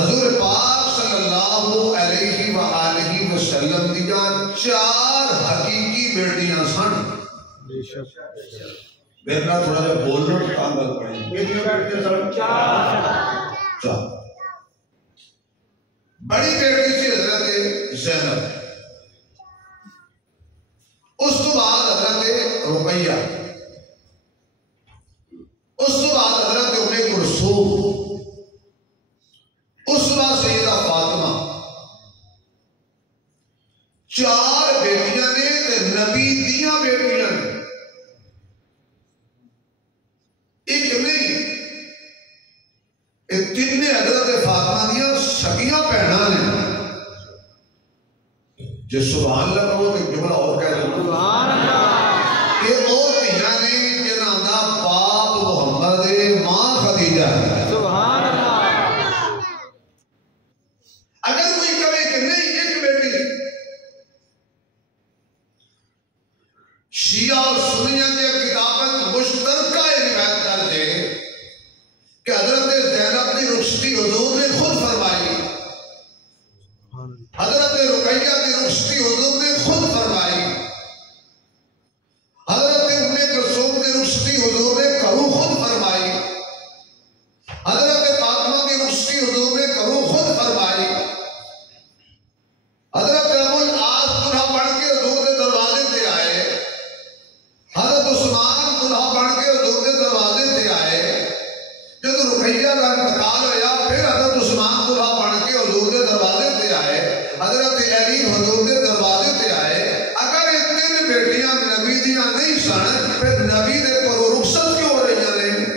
حضور پاک صلی اللہ علیہ وآلہ وسلم دیا 4 حقیقی بیٹیاں سن. بیٹا تھوڑا جا بولنا کام گل پڑی. کتنی بیٹیاں سن؟ 4. بڑی بیٹی تھی حضرت زینب، اس تو بعد حضرت رقیہ، اس تو بعد حضرت ام کلثوم، اس بعد سیدہ فاطمہ. 4 بیٹیاں نے تے نبی دیاں بیٹیاں نے. ایک نہیں، یہ 3 حضرت فاطمہ دیاں سکیاں بہناں نے. جو سبحان اللہ کہو تو جملہ اور کہہ دیں سبحان اللہ. یہ اور دھیاں نے جنہاں دا باپ محمد ماں خدیجہ ہے. سبحان اللہ. اگر کوئی کہے کہ نہیں ایک بیٹی، شیعہ اور سنیہ کے کتابت مشترکہ روایت کرتے کہ حضرت زینب کی رخصتی حضور نے خود فرمائی، حضرت رقیہ کی رخصتی حضور نے خود فرمائی، حضرت ام کلثوم کی رخصتی حضور نے کرو خود فرمائی، حضرت فاطمہ کی رخصتی حضور نے کرو خود فرمائی، حضرت ابو العاص دلہا بن کے حضور کے دروازے تے آئے، حضرت عثمان دلہا بن کے حضور کے دروازے تے آئے. جب رقیہ کا انتقال ہوا پھر حضرت عثمان دلہا بن کے حضور کے دروازے تے آئے، حضرت علی حضور کے دروازے تے آئے. اگر یہ 3 بیٹیاں نبی دیاں نہیں سن پھر نبی دے پر رخصت کیوں ہو رہی ہیں؟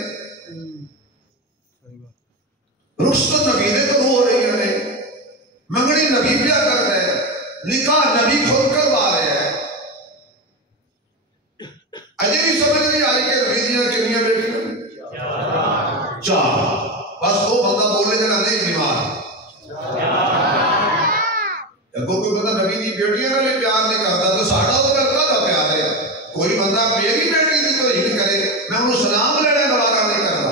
رخصت نبی دے پر ہو رہی ہیں. منگنی نبی کیا کر رہے ہیں، نکاح نبی خود کروا رہے ہیں. اجے بھی سمجھ نہیں آئی کہ نبی دیاں کنیاں بیٹیاں؟ 4. بس وہ بندہ بولے جنا نہیں بیمار. اگر کوئی بندہ نبی دی بیٹیاں نے پیار نہیں کرتا تو ساڑھا تو کرتا تھا پیار ہے. کوئی بندہ میری بیٹی دی تو ہی کرے میں انہوں سلام لینے گوارا نہیں کرتا.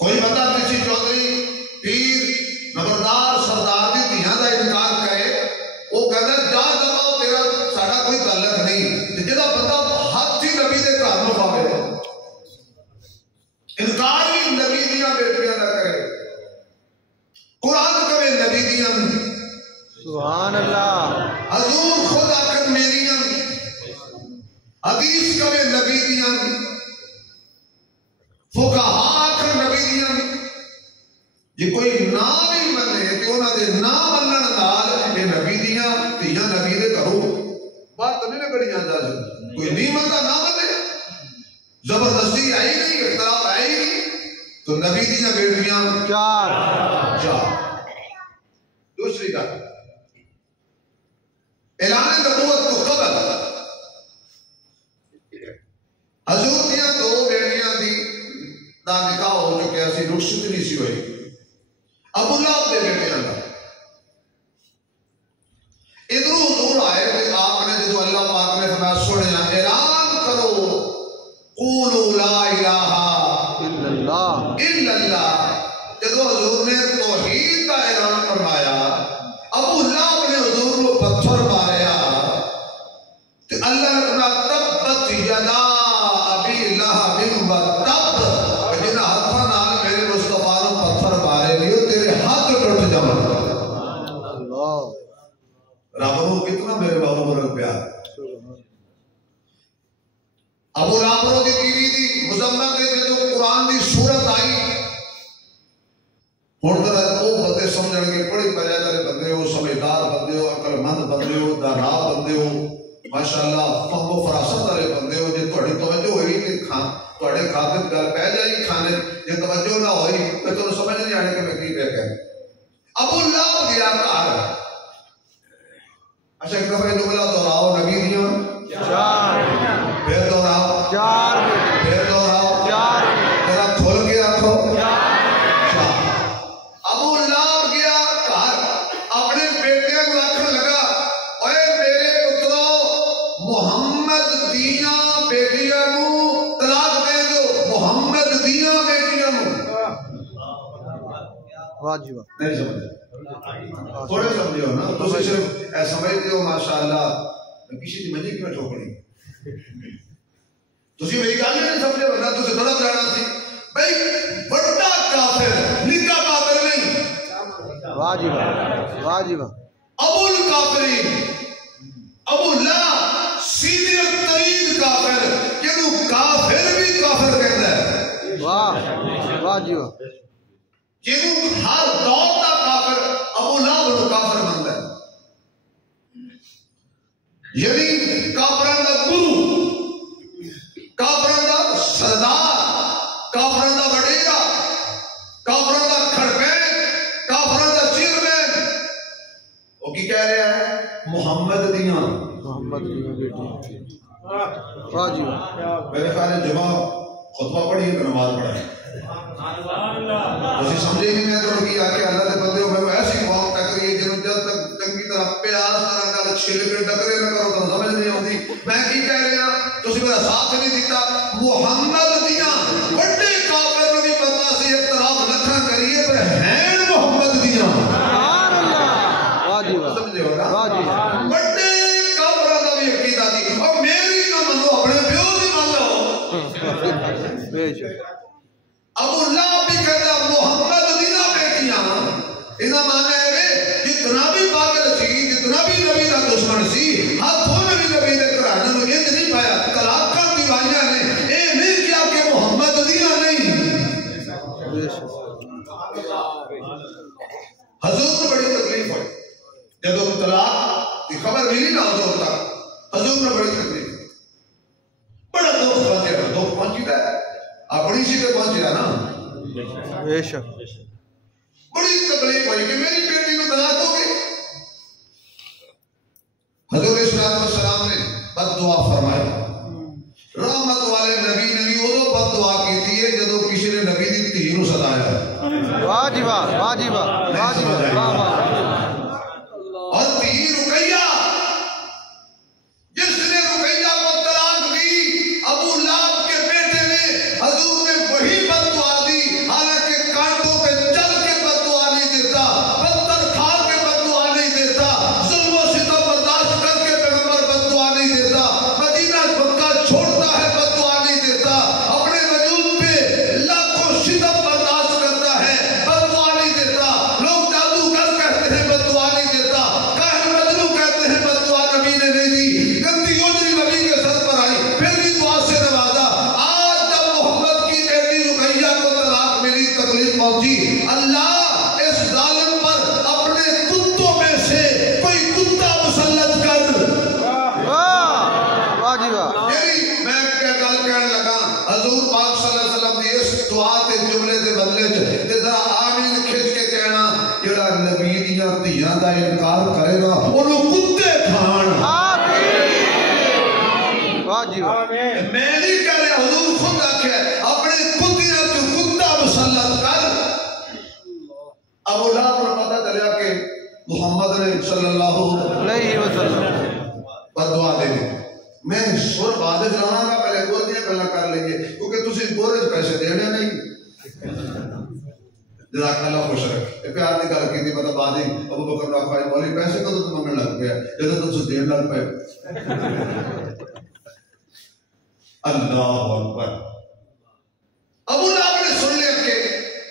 کوئی بندہ کسی چودھری پیر نمبردار سردار دی دھیاں دا انکار کرے وہ کہتا جا دباؤ تیرا ساڑھا کوئی تعلق نہیں. جدا بندہ ہاتھ ہی نبی دے گھر میں پاوے انکار ہی نبی دیاں بیٹیاں نہ کرے. قرآن کہے نبی دیاں سبحان اللہ. حضور خود آکر میریاں، حدیث کہے نبی دیاں، فقہا آکر نبی دیاں. جی کوئی نام بھی منے کہ انہاں دے نام منن نال یہ نبی دیاں تیاں نبی دے کرو بات تو نہیں لگڑی جا سکتی. کوئی نہیں منتا نہ منے، زبردستی آئی نہیں، اختلاف آئی نہیں. تو نبی دیاں بیٹیاں 4. دوسری بات اعلان نبوت تو قبل حضور دیاں 2 بیٹیاں دی دا نکاح ہو چکے سی، رخصت نہیں سی ہوئی. ابو لہب دے بیٹیاں دا ادھر حضور آئے کہ آپ نے جدو اللہ پاک نے فرمایا سنیا اعلان کرو قولوا لا الہ الا اللہ. جدو حضور نے توحید کا اعلان فرمایا ابو لہب نے حضور کو پتھر ماریا تو اللہ نے فرمایا تبت یدا ابی لہب وتب. جنہاں ہاتھاں نال میرے مصطفیٰ نے پتھر مارے لیو تیرے ہاتھ ٹوٹ جاون. رب نو کتنا میرے بابو مرگ پیار. ابو لہب دی بیوی دی مذمت دے جو قرآن دی صورت آئی ہن ذرا وہ بندے سمجھن گے بڑی پہلے بندے ہو، سمجھدار بندے ہو، عقل مند بندے ہو، دانا بندے ہو، ماشاءاللہ فہم و فراست والے بندے ہو. جے تہاڈی توجہ ہوئی کہ تہاڈے خاطر گل پہ جائے کھانے جے توجہ نہ ہوئی تے تانوں سمجھ نہیں آنے کہ میں کی پہ کہہ. ابو لہب گیا گھر. اچھا ایک دفعہ جملہ دہراؤ نبی دیاں 4. پھر دہراؤ 4. پھر دہراؤ 4. ذرا کھول کے آکھو 4. ابو لہب گیا گھر اپنے بیٹے کو آکھن لگا اوے میرے پترو محمد دیاں بیٹیاں نو طلاق دے دو. محمد دیاں بیٹیاں نو واجب نہیں سمجھے تھوڑے سمجھے ہو نا تو صرف ایسا سمجھتے ہو ماشاءاللہ کسی کی منجی کیوں ٹھوکڑی تسی میری گل نہیں سمجھے ورنہ تسی تھوڑا جانا سی بھائی بڑا کافر نکا کافر نہیں واجب واجب ابو الکافرین ابو لا سیدھے ترین کافر جنہوں کافر بھی کافر کہتا ہے واہ واجب جنہوں ہر دور کا کافر ابو لا بڑا کافر بنتا ہے یعنی کافران دا گرو کافران دا سردار کافران دا وڈیرا کافران دا کھڑپین کافران دا چیئرمین وہ کی کہہ رہا ہے محمد دیاں بیٹی واجب میرے خیال ہے جمعہ خطبہ پڑھی ہے نماز پڑھا ہے اسی سمجھے نہیں میں تو لگی آکے اللہ دے بندے ہو میں ایسی موت ٹکری ہے جنہوں جب تک چنگی طرح پیاس نہ کر چھل کے ٹکرے نہ کرو تو سمجھ نہیں آتی میں کی کہہ رہا تو اسی میرا ساتھ نہیں دیتا محمد دیاں بڑے کافر نے بھی پتا سی اعتراف نکھا کریے پر ہیں محمد دیاں سبحان اللہ واجب سمجھے ہو نا واجب بڑے کافرہ دا بھی عقیدہ دی اور میری نہ منو اپنے پیو دی مان لو بے شک ابو اللہ بھی کہتا محمد دینا بیٹیاں انہا مانا ہے جتنا بھی پاگل سی جتنا بھی نبی دا دشمن سی ہاتھوں میں بھی نبی دے کرانا نو یہ نہیں پایا طلاقاں دیوائیاں نے اے نہیں کیا کہ محمد دینا نہیں بے شک حضور کو بڑی تکلیف ہوئی جب طلاق کی خبر ملی نہ حضور تک حضور نے بڑی تکلیف بڑا دکھ پہنچی ہے اپنی سی تے پہنچ گیا نا بے شک بڑی تکلیف ہوئی کہ میری بیٹی کو طلاق ہو گئی حضور السلام نے بد دعا فرمائی رحمت والے نبی نے بھی وہ بد دعا کی تھی جدو کسی نے نبی دی تھی نو ستایا واجب واجب واجب واہ اور تھی رقیہ جس نے رقیہ کو طلاق دی ابو لہب کے بیٹے نے حضور نے وہی بد دعا دی حالانکہ کانٹوں پہ چل کے بد دعا نہیں دیتا پتھر کھا کے بد دعا نہیں دیتا ظلم و ستم برداشت کر کے پیغمبر بد دعا نہیں دیتا مدینہ مکہ چھوڑتا ہے بد دعا نہیں دیتا اپنے وجود پہ لاکھوں ستم برداشت کرتا ہے بد دعا نہیں دیتا لوگ جادوگر کہتے ہیں بد دعا نہیں دیتا کاہن مجنوں کہتے ہیں بد دعا نبی نے نہیں دی گندی یوجری نبی کے سر پر آئی پھر بھی دعا سے نوازا آج جب محمد کی بیٹی رقیہ کو طلاق ملی تکلیف پہنچی اللہ اس ظالم پر اپنے کتوں میں سے کوئی کتا مسلط کر واجب یعنی میں کیا گل کہنے لگا حضور پاک صلی اللہ علیہ وسلم دی اس دعا تے جملے دے بدلے تے ذرا آمین کھچ کے کہنا جڑا نبی دیاں دھیاں دا انکار کرے گا اونوں کتے کھان واجب میں نہیں کہہ رہا حضور خود آکھے اپنے کتیاں تو کتا مسلط کر ابو لہب کو پتہ چلیا کہ محمد نے صلی اللہ علیہ وسلم بد دعا دے دی میں سر بعد جلانا گا پہلے گور دیا گلا کر لیں گے کیونکہ تسی گورے پیسے دینے نہیں جزاک اللہ خوش رکھ پیار کی گل کی تھی مطلب بعد ہی ابو بکر راکھائی مولی پیسے تو منگن لگ گیا جب تو دین لگ پائے اللہ اکبر ابو لہب نے سن لیا کہ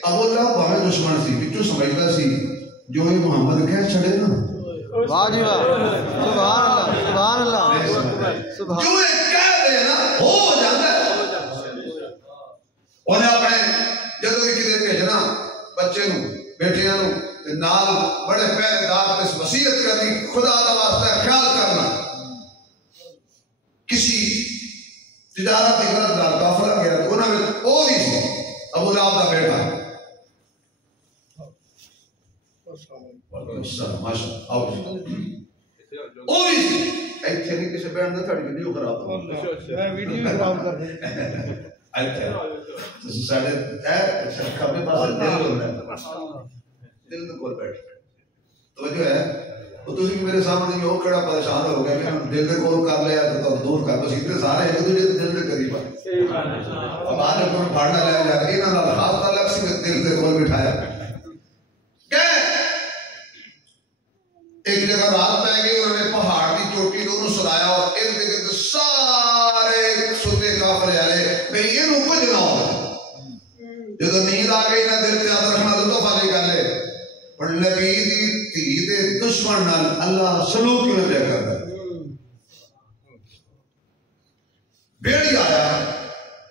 ابو لہب بہت دشمن سی بچوں سمجھتا سی جو یہ محمد کہہ چھڑے نا واجب سبحان اللہ سبحان جو یہ کہہ دے نا ہو جاتا ہے انہیں اپنے جدو بھی کدے بھیجنا بچے نو بیٹیاں نو نال بڑے پہرے دار تے وصیت کرنی خدا دا واسطہ خیال کرنا کسی تجارت کی غرض نال قافلہ گیا تو انہاں وچ او بھی سی ابو لہب دا بیٹا ماشاءاللہ او بھی سی ایتھے نہیں کسی بہن دا تھڑی ویڈیو خراب ہو میں ویڈیو خراب کر دیں ایتھے تو ساڈے کھبے پاسے دل ہونا ہے دل دے کول بیٹھ توجہ ہے تو تسی میرے سامنے یہ کڑا پریشان ہو گیا کہ دل دے کول کر لیا تو دور کر بس اتنے سارے ایک دوسرے دل دے قریب آ اب آج کو پھاڑنا لے جا کے انہاں نال خاص تعلق سی دل دے کول بٹھایا ایک جگہ رات پہ گئی، انہوں نے پہاڑ کی چوٹی کو سلایا اور ارد گرد سارے ستے کافر آئے بھئی یہ کچھ نہ ہو جدو نیند آ گئی نہ دل یاد رکھنا تو فالی گل ہے پر نبی دی دھی دے دشمن نال اللہ سلوک کیوں پہ کرتا ہے بیڑی آیا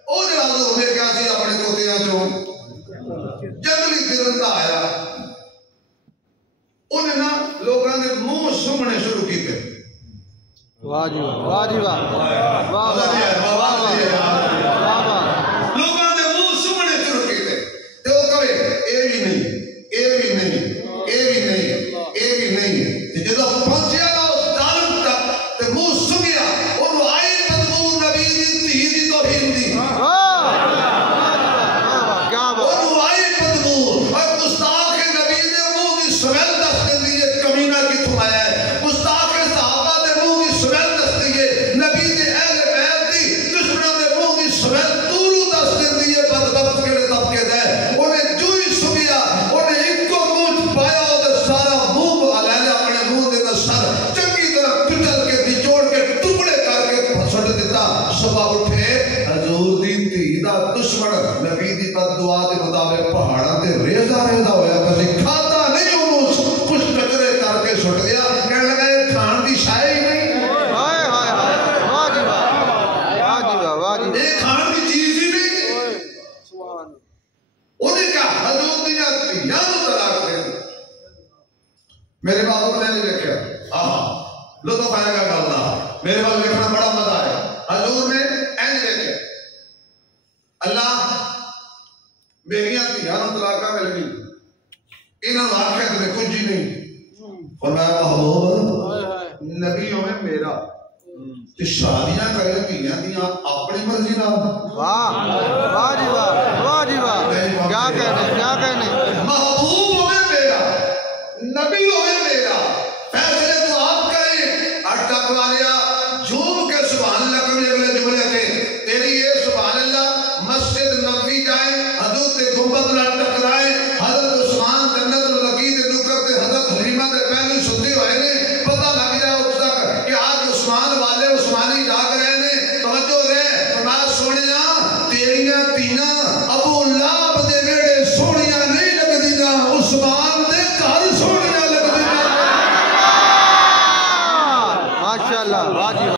او جناب ہوئے کیا سی اپنے توتیاں چوں جنگلی درندہ آیا انہیں نا لوگاں نے منہ سمنے شروع کیتے واہ جی واہ، واہ جی واہ، واہ واہ واہ لوگاں نے منہ سمنے شروع کیتے تے وہ کہے اے بھی نہیں اے بھی نہیں اے بھی نہیں اے بھی نہیں تے جدو پہنچیا نا اس ظالم تک تے منہ سمیا انہوں آئی بدبو نبی دی دھی دی توہین دی میرے بابو نے نہیں لکھا لطف آئے گا کرنا میرے بابو لکھنا بڑا مزہ آیا حضور نے اینج لکھا اللہ میریاں دھیانوں طلاقہ مل گئی انہوں نے آخیا تمہیں کچھ ہی نہیں فرمایا محبوب نبیوں میں میرا شادیاں کرے دھیاں اپنی مرضی نہ واہ واہ جی واہ